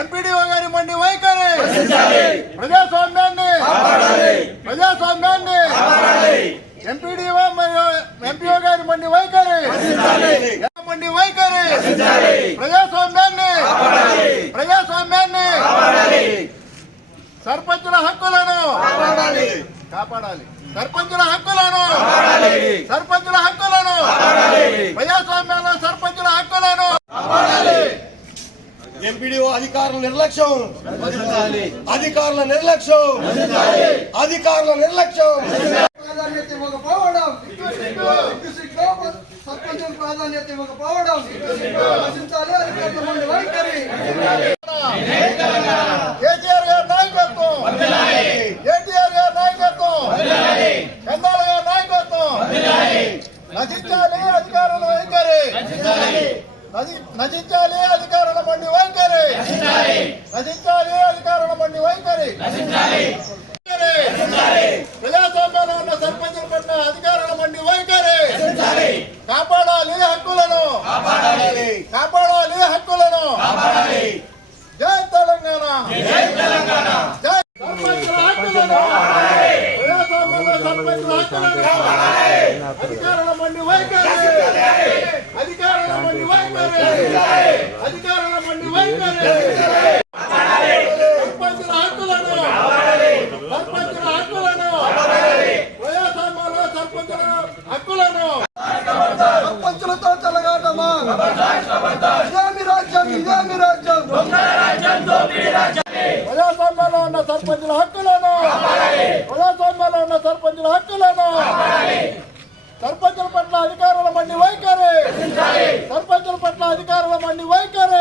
MPDO గారి మండి వైఖరి, ప్రజాస్వామ్యాన్ని ఎంపీడీఓ మరియు ఎంపీఓ గారి మండి వైఖరి, ప్రజాస్వామ్యాన్ని సర్పంచుల హక్కులను కాపాడాలి, సర్పంచుల హక్కులను ప్రజాస్వామ్యంలో సర్పంచుల హక్కులను ఎంపీడీఓ అధికారుల నిర్లక్ష్యం, ప్రాధాన్యత ఇవ్వకపోవడం, సర్పంచుల ప్రాధాన్యత ఇవ్వకపోవడం, నశించాలి అధికారుల మండి వైఖరి. కేటీఆర్ గారి నాయకత్వం, కేటీఆర్ గారి నాయకత్వం, చంద్రాల గారి నాయకత్వం, నశించాలి అధికారుల వైఖరి, నశించాలి అధికారుల మండి వైఖరి, నశించాలి అధికారుల మండి వైఖరి. ప్రజాస్వామ్యంలో ఉన్న సర్పంచుల పట్ల అధికారుల మండి వైఖరి, కాపాడాలి హక్కులను, జై తెలంగాణ, జై సర్పంచుల హక్కులను, ప్రజాస్వామ్యంలో సర్పంచుల హక్కులను, అధికారుల మండి వైఖరి, అధికారుల మండి వైఖరి, సర్పంచుల హక్కులను, ప్రజాస్వామ్యంలో సర్పంచుల హక్కులను. సర్పంచులతో చెలగాటమా, ఇదేమి రాజ్యం, ప్రజాస్వామ్యంలో ఉన్న సర్పంచుల హక్కులను, సర్పంచుల పట్ల అధికారుల మండి వైఖరి,